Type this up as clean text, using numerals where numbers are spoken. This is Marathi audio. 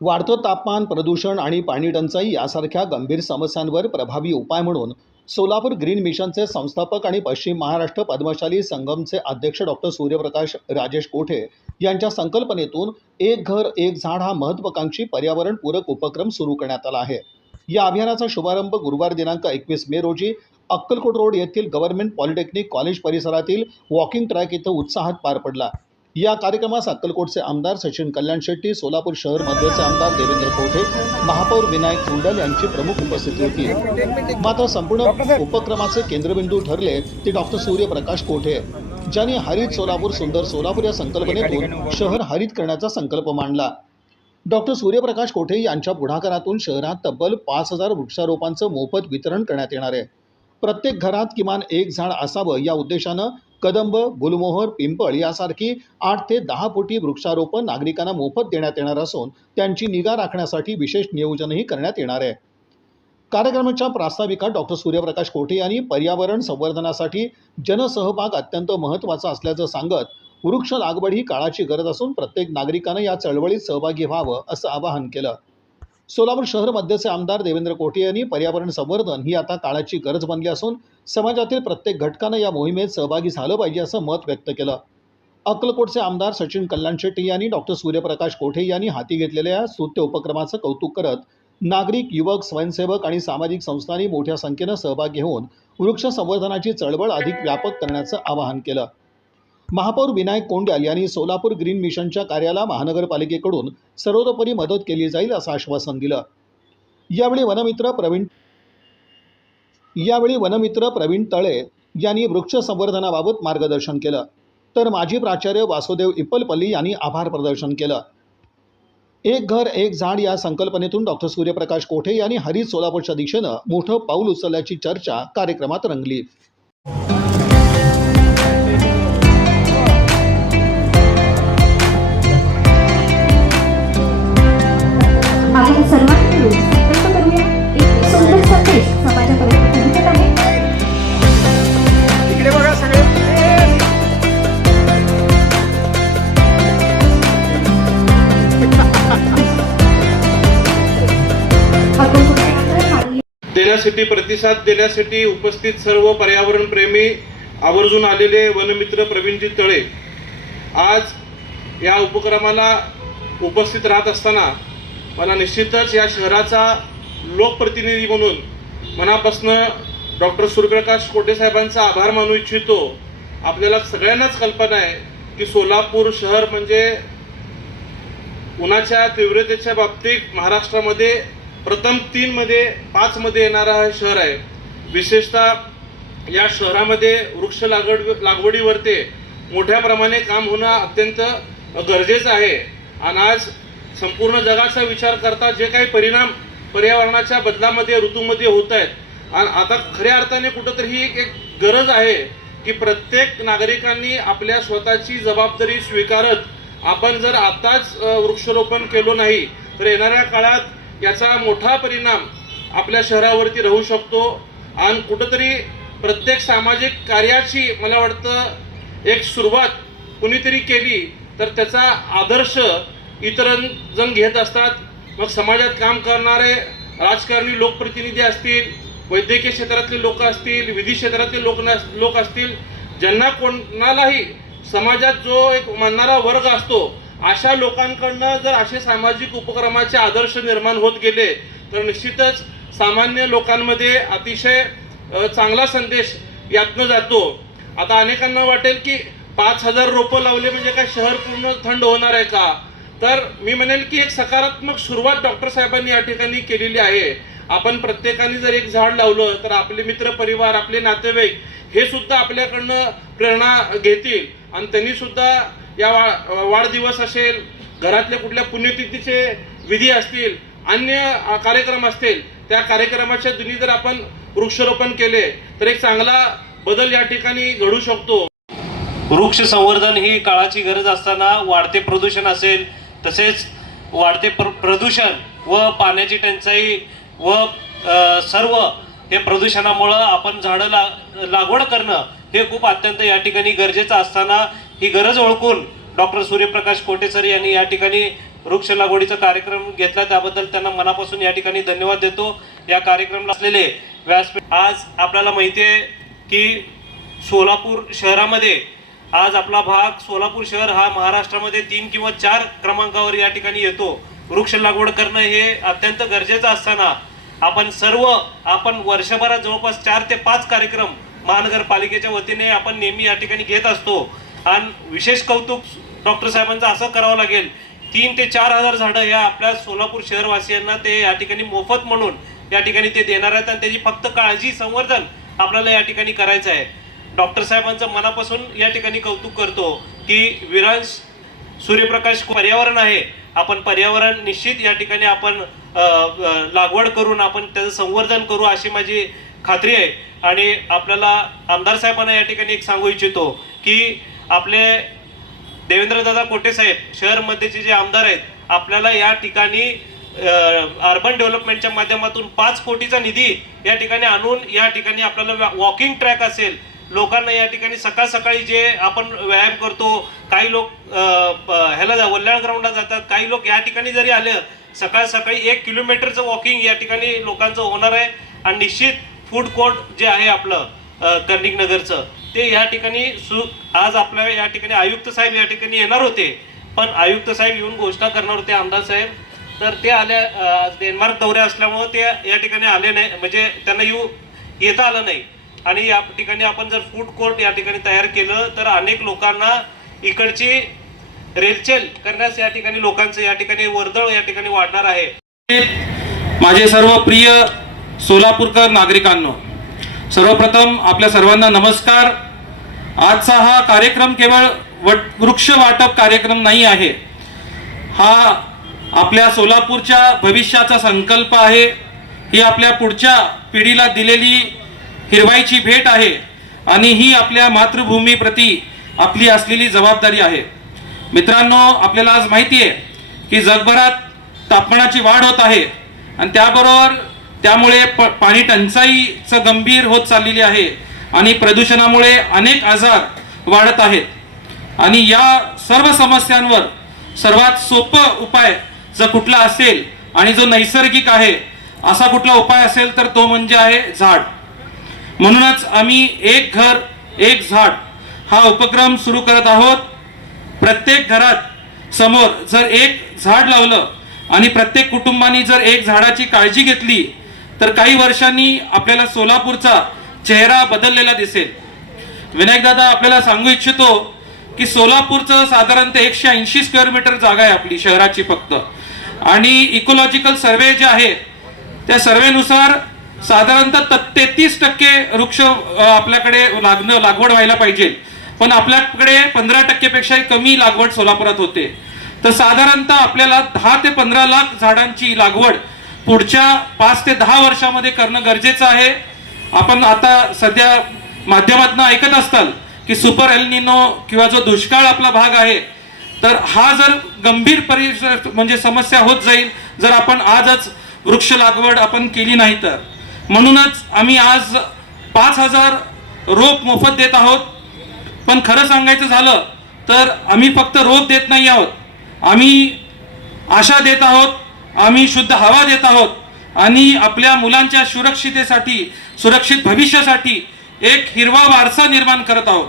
वाढतं तापमान, प्रदूषण आणि पाणी टंचाई यासारख्या गंभीर समस्यांवर प्रभावी उपाय म्हणून सोलापूर ग्रीन मिशनचे संस्थापक आणि पश्चिम महाराष्ट्र पद्मशाली संगमचे अध्यक्ष डॉक्टर सूर्यप्रकाश राजेश कोठे यांच्या संकल्पनेतून एक घर एक झाड हा महत्त्वाकांक्षी पर्यावरणपूरक उपक्रम सुरू करण्यात आला आहे। या अभियानाचा शुभारंभ गुरुवार दिनांक 21 मे रोजी अक्कलकोट रोड येथील गव्हर्नमेंट पॉलिटेक्निक कॉलेज परिसरातील वॉकिंग ट्रॅक इथं उत्साहात पार पडला। या कार्यक्रमास अक्कलकोटचे आमदार सचिन कल्याण शेट्टी, सोलापूर शहर मध्यचे आमदार देवेंद्र कोठे, महापौर विनायक कुंडल यांची प्रमुख उपस्थिती होती। मात्र संपूर्ण उपक्रमाचे केंद्रबिंदू ठरले ते डॉक्टर सूर्यप्रकाश कोठे, ज्यांनी हरित सोलापूर सुंदर सोलापूर या संकल्पनेतून शहर हरित करण्याचा संकल्प मांडला। डॉक्टर सूर्यप्रकाश कोठे यांच्या पुढाकारातून शहरात तब्बल 5,000 वृक्षारोपांचं मोफत वितरण करण्यात येणार आहे। प्रत्येक घरात किमान एक झाड असावं या उद्देशानं कदंब, गुलमोहर, पिंपळ यासारखी 8 ते 10 फुटी वृक्षारोपण नागरिकांना मोफत देण्यात येणार असून त्यांची निगा राखण्यासाठी विशेष नियोजनही करण्यात येणार आहे। कार्यक्रमाच्या प्रास्ताविकात डॉक्टर सूर्यप्रकाश कोठे यांनी पर्यावरण संवर्धनासाठी जनसहभाग अत्यंत महत्त्वाचा असल्याचं सांगत वृक्ष लागवड ही काळाची गरज असून प्रत्येक नागरिकानं या चळवळीत सहभागी व्हावं असं आवाहन केलं। सोलापूर शहर मध्यचे आमदार देवेंद्र कोठे यांनी पर्यावरण संवर्धन ही आता काळाची गरज बनली असून समाजातील प्रत्येक घटकानं या मोहिमेत सहभागी झालं पाहिजे असं मत व्यक्त केलं। अक्कलकोटचे आमदार सचिन कल्याण शेट्टी यांनी डॉक्टर सूर्यप्रकाश कोठे यांनी हाती घेतलेल्या या स्तुत्य उपक्रमाचं कौतुक करत नागरिक, युवक, स्वयंसेवक आणि सामाजिक संस्थांनी मोठ्या संख्येनं सहभाग घेऊन वृक्ष संवर्धनाची चळवळ अधिक व्यापक करण्याचं आवाहन केलं। महापौर विनायक कुंडल यांनी सोलापूर ग्रीन मिशनच्या कार्याला महानगरपालिकेकडून सर्वतोपरी मदत केली जाईल असं आश्वासन दिलं। यावेळी वनमित्र प्रवीण तळे यांनी वृक्ष संवर्धनाबाबत मार्गदर्शन केलं, तर माजी प्राचार्य वासुदेव इप्पलपल्ली यांनी आभार प्रदर्शन केलं। एक घर एक झाड या संकल्पनेतून डॉक्टर सूर्यप्रकाश कोठे यांनी हरित सोलापूरच्या दिशेनं मोठं पाऊल उचलल्याची चर्चा कार्यक्रमात रंगली। सर्वांनी मिळून संकल्प करूया, एक सुंदर संदेश समाजापर्यंत पोहोचत आहे। इकडे बघा सगळे। देण्यासाठी, प्रतिसाद देण्यासाठी उपस्थित सर्व पर्यावरण प्रेमी आवर्जून आलेले वनमित्र प्रवीणजी तळे आज या उपक्रमाला उपस्थित राहत असताना मला निश्चितच या शहराचा लोकप्रतिनिधी म्हणून मनापासून डॉक्टर सूर्यप्रकाश कोठे साहेबांचा आभार मानू इच्छितो। आपल्याला सगळ्यांनाच कल्पना आहे की सोलापूर शहर म्हणजे उन्हाच्या तीव्रतेच्या बाबतीत महाराष्ट्रामध्ये प्रथम 5 मध्ये येणारा हे शहर आहे। विशेषतः या शहरामध्ये वृक्ष लागवडीवरती मोठ्या प्रमाणे काम होणं अत्यंत गरजेचं आहे। आणि आज संपूर्ण जगाचा विचार करता जे काही परिणाम पर्यावरणाच्या बदलामध्ये ऋतूमध्ये होत आहेत आणि आता खऱ्या अर्थाने कुठंतरी एक गरज आहे की प्रत्येक नागरिकांनी आपल्या स्वतःची जबाबदारी स्वीकारत आपण जर आताच वृक्षारोपण केलो नाही तर येणाऱ्या काळात याचा मोठा परिणाम आपल्या शहरावरती राहू शकतो। आणि कुठंतरी प्रत्येक सामाजिक कार्याची मला वाटतं एक सुरुवात कुणीतरी केली तर त्याचा आदर्श इतरजण घेत असतात। मग समाजात काम करणारे राजकारणी लोकप्रतिनिधी असतील, वैद्यकीय क्षेत्रातले लोक असतील, विधी क्षेत्रातले लोक असतील, ज्यांना कोणालाही समाजात जो एक मानणारा वर्ग असतो अशा लोकांकडनं जर असे सामाजिक उपक्रमाचे आदर्श निर्माण होत गेले तर निश्चितच सामान्य लोकांमध्ये अतिशय चांगला संदेश यातनं जातो। आता अनेकांना वाटेल की 5,000 रोपं लावले म्हणजे काय शहर पूर्ण थंड होणार आहे का? तर मी म्हणेल की एक सकारात्मक सुरुवात डॉक्टर साहेबांनी या ठिकाणी केलेली आहे। आपण प्रत्येकाने जर एक झाड लावलं तर आपले मित्र परिवार, आपले नातेवाईक हे सुद्धा आपल्याकडनं प्रेरणा घेतील आणि त्यांनी सुद्धा या वाढदिवस असेल, घरातल्या कुठल्या पुण्यतिथीचे विधी असतील, अन्य कार्यक्रम असतील, त्या कार्यक्रमाच्या दिनी जर आपण वृक्षारोपण केले तर एक चांगला बदल या ठिकाणी घडू शकतो। वृक्ष संवर्धन ही काळाची गरज असताना वाढते प्रदूषण असेल, तसेच वाढते प्रदूषण व पाण्याची टंचाई व सर्व हे प्रदूषणामुळं आपण झाडं लागवड करणं हे खूप अत्यंत या ठिकाणी गरजेचं असताना ही गरज ओळखून डॉक्टर सूर्यप्रकाश कोठे सर यांनी या ठिकाणी वृक्ष लागवडीचा कार्यक्रम घेतला त्याबद्दल त्यांना मनापासून या ठिकाणी धन्यवाद देतो. या कार्यक्रमाला असलेले व्यासपीठ आज आपल्याला माहिती आहे की सोलापूर शहरामध्ये आज आपला भाग सोलापूर शहर हा महाराष्ट्रामध्ये 3 किंवा 4 क्रमांकावर या ठिकाणी येतो. वृक्ष लागवड करणं हे अत्यंत गरजेचं असताना आपण वर्षभरात जवळपास 4 ते 5 कार्यक्रम महानगरपालिकेच्या वतीने आपण नेहमी या ठिकाणी घेत असतो. आणि विशेष कौतुक डॉक्टर साहेबांचं असं करावं लागेल, 3 ते 4 हजार झाडं या आपल्या सोलापूर शहरवासियांना ते या ठिकाणी मोफत म्हणून या ठिकाणी ते देणार आहेत आणि त्याची फक्त काळजी संवर्धन आपल्याला या ठिकाणी करायचं आहे. डॉक्टर साहेबांचं मनापासून या ठिकाणी कौतुक करतो की विरांश सूर्यप्रकाश पर्यावरण आहे, आपण पर्यावरण निश्चित या ठिकाणी आपण लागवड करून आपण त्याचं संवर्धन करू अशी माझी खात्री आहे. आणि आपल्याला आमदार साहेबांना या ठिकाणी एक सांगू इच्छितो की आपले देवेंद्रदादा कोटे साहेब शहरमध्येचे जे आमदार आहेत, आपल्याला या ठिकाणी अर्बन डेव्हलपमेंटच्या माध्यमातून 5 कोटीचा निधी या ठिकाणी आणून या ठिकाणी आपल्याला वॉकिंग ट्रॅक असेल, लोकांना या ठिकाणी सकाळ सकाळी जे आपण व्यायाम करतो, काही लोक वल्ल्याळ ग्राउंडला जातात, काही लोक या ठिकाणी जरी आले सकाळ सकाळी 1 किलोमीटरचं वॉकिंग या ठिकाणी लोकांचं होणार आहे. आणि निश्चित फूड कोर्ट जे आहे आपलं कर्णिक नगरचं ते या ठिकाणी आज आपल्या या ठिकाणी आयुक्त साहेब या ठिकाणी येणार होते, पण आयुक्त साहेब येऊन घोषणा करणार होते आमदार साहेब, तर ते डेन्मार्क दौऱ्या असल्यामुळे ते या ठिकाणी आले नाही, म्हणजे त्यांना येता आलं नाही. आणि या ठिकाणी आपण जर फूड कोर्ट या ठिकाणी तयार केलं तर अनेक लोकांना इकडची रेलचेल करण्यास या ठिकाणी लोकांचं या ठिकाणी वर्दळ या ठिकाणी वाढणार आहे. माझे सर्व प्रिय सोलापूरकर नागरिकांनो, सर्वप्रथम आपल्या सर्वांना नमस्कार. आजचा हा कार्यक्रम केवळ वृक्ष वाटप कार्यक्रम नाही आहे, हा आपल्या सोलापूरच्या भविष्याचा संकल्प आहे. ही आपल्या पुढच्या पिढीला दिलेली हिरवाईची भेट आहे आणि ही आपल्या मातृभूमीप्रती आपली असलेली जबाबदारी आहे. मित्रांनो, आपल्याला आज माहिती आहे की जगभरात तापमानाची वाढ होत आहे आणि त्यामुळे पाणी टंचाईचं गंभीर होत चाललेली आहे आणि प्रदूषणामुळे अनेक आजार वाढत आहेत. आणि या सर्व समस्यांवर सर्वात सोपं उपाय जर कुठला असेल आणि जो नैसर्गिक आहे असा कुठला उपाय असेल तर तो म्हणजे आहे झाड. म्हणूनच आम्ही एक घर एक झाड हा उपक्रम सुरू करत आहोत. प्रत्येक घरात समोर जर एक झाड लावलं आणि प्रत्येक कुटुंबाने जर एक झाडाची काळजी घेतली तर काही वर्षांनी आपल्याला सोलापूरचा चेहरा बदललेला दिसेल. विनायक दादा, आपल्याला सांगू इच्छितो की सोलापूरचं साधारणतः 180 स्क्वेअर मीटर जागा आहे आपली शहराची फक्त. आणि इकोलॉजिकल सर्वे जे आहे त्या सर्वेनुसार साधारणतः 33% वृक्ष आपल्याकडे लागवड व्हायला पाहिजे, पण आपल्याकडे 15% पेक्षा कमी लागवड सोलापुरात होते. तर साधारणतः आपल्याला 10 ते 15 लाख झाडांची लागवड पुढच्या 5 ते 10 वर्षामध्ये करणं गरजेचं आहे. आपण आता सध्या माध्यमातून ऐकत असताल की सुपर एल निनो किंवा जो दुष्काळ आपला भाग आहे, तर हा जर गंभीर म्हणजे समस्या होत जाईल जर आपण आजच वृक्ष लागवड आपण केली नाही तर. म्हणूनच आम्ही आज 5000 रोप मोफत देत आहोत. पण खरं सांगायचं झालं तर आम्ही फक्त रोप देत नाही आहोत, आम्ही आशा देत आहोत, आम्ही शुद्ध हवा देत आहोत आणि आपल्या मुलांच्या सुरक्षित भविष्यासाठी एक हिरवा वारसा निर्माण करत आहोत.